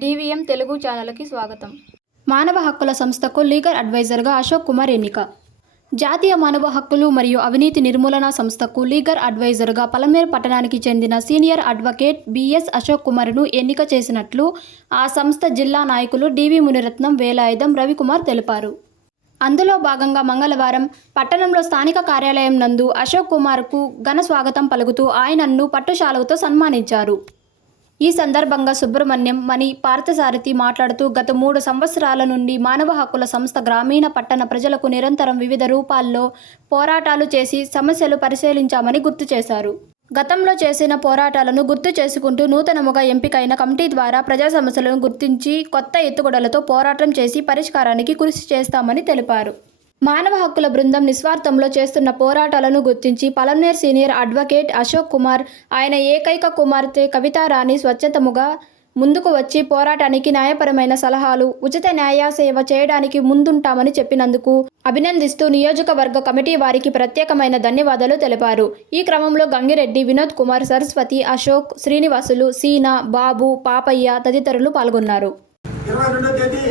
DVM Telugu ఛానల్కి స్వాగతం. మానవ హక్కుల సంస్థకు లీగల్ అడ్వైజర్గా అశోక్ కుమార్ ఎన్నిక. జాతీయ మానవ హక్కులు మరియు అవినీతి నిర్మూలన సంస్థకు లీగల్ అడ్వైజర్గా పలమేరు పట్టణానికి చెందిన senior advocate B S Ashok కుమార్ను ఎన్నిక చేసినట్లు ఆ సంస్థ జిల్లా నాయకులు డివి మునిరత్నం వేలాయుధం రవికుమార్ తెలిపారు. అందులో భాగంగా మంగళవారం పట్టణంలో స్థానిక కార్యాలయం నందు అశోక్ కుమార్కు ఘన స్వాగతం పలుకుతూ ఆయనను పట్టుశాలువతో సన్మానించారు. ఈ సందర్భంగా సుబ్రహ్మణ్యం మణి పార్థసారథి మాట్లాడుతూ గత మూడు సంవత్సరాల నుండి మానవ హక్కుల సంస్థ గ్రామీణ పట్టణ ప్రజలకు నిరంతరం వివిధ రూపాల్లో పోరాటాలు చేసి సమస్యలు పరిశీలించామని గుర్తు చేశారు. గతంలో చేసిన పోరాటాలను గుర్తు చేసుకుంటూ నూతనముగా ఎంపికైన కమిటీ ద్వారా ప్రజా సమస్యలను గుర్తించి కొత్త ఎత్తుగడలతో పోరాటం చేసి పరిష్కారానికి కృషి చేస్తామని తెలిపారు. మానవ హక్కుల బృందం నిస్వార్థంలో చేస్తున్న పోరాటాలను గుర్తించి పలమనేర్ సీనియర్ అడ్వకేట్ అశోక్ కుమార్ ఆయన ఏకైక కుమార్తె కవితారాణి స్వచ్ఛతముగా ముందుకు వచ్చి పోరాటానికి న్యాయపరమైన సలహాలు ఉచిత న్యాయ సేవ చేయడానికి ముందుంటామని చెప్పినందుకు అభినందిస్తూ నియోజకవర్గ కమిటీ వారికి ప్రత్యేకమైన ధన్యవాదాలు తెలిపారు. ఈ క్రమంలో గంగిరెడ్డి వినోద్ కుమార్ సరస్వతి అశోక్ శ్రీనివాసులు సీనా బాబు పాపయ్య తదితరులు పాల్గొన్నారు. ఇరవై తేదీ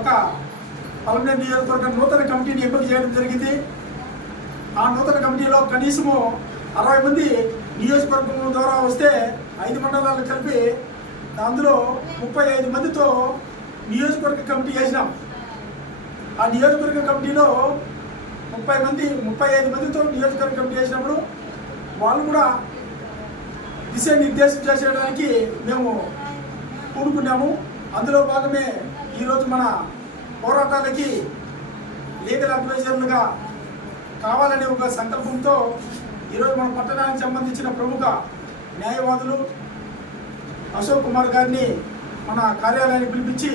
ఒక పలమనేరు నియోజకవర్గ నూతన కమిటీని ఎంపిక చేయడం జరిగింది ఆ నూతన కమిటీలో కనీసము అరవై మంది నియోజకవర్గం ద్వారా వస్తే ఐదు మండలాలు కలిపి అందులో ముప్పై ఐదు మందితో నియోజకవర్గ కమిటీ వేసినాం. ఆ నియోజకవర్గ కమిటీలో ముప్పై మంది ముప్పై ఐదు మందితో నియోజకవర్గ కమిటీ వేసినప్పుడు వాళ్ళు కూడా దిశానిర్దేశం చేసేయడానికి మేము కూడుకున్నాము అందులో భాగమే ఈరోజు మన పోరాటాలకి లీగల్ అడ్వైజర్లుగా కావాలనే ఒక సంకల్పంతో ఈరోజు మన పట్టణానికి సంబంధించిన ప్రముఖ న్యాయవాదులు అశోక్ కుమార్ గారిని మన కార్యాలయాన్ని పిలిపించి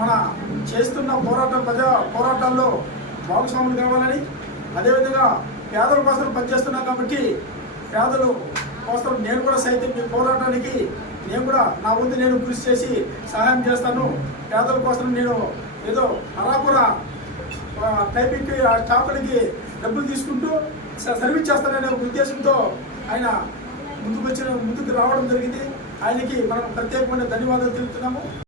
మన చేస్తున్న పోరాట ప్రజా పోరాటాల్లో భాగస్వాములు కావాలని అదేవిధంగా పేదల కోసం పనిచేస్తున్నాం కాబట్టి పేదలు కోసం నేను కూడా సైతం మీ పోరాటానికి నేను కూడా నా వంతు నేను కృషి చేసి సహాయం చేస్తాను. పేదల కోసం నేను ఏదో అరాపురా ఆ, ఆ స్టాఫ్లకి డబ్బులు తీసుకుంటూ స- సర్వీస్ చేస్తాననే ఒక ఉద్దేశంతో ఆయన ముందుకు వచ్చిన ముందుకు రావడం జరిగింది. ఆయనకి మనం ప్రత్యేకమైన ధన్యవాదాలు తెలుపుతున్నాము.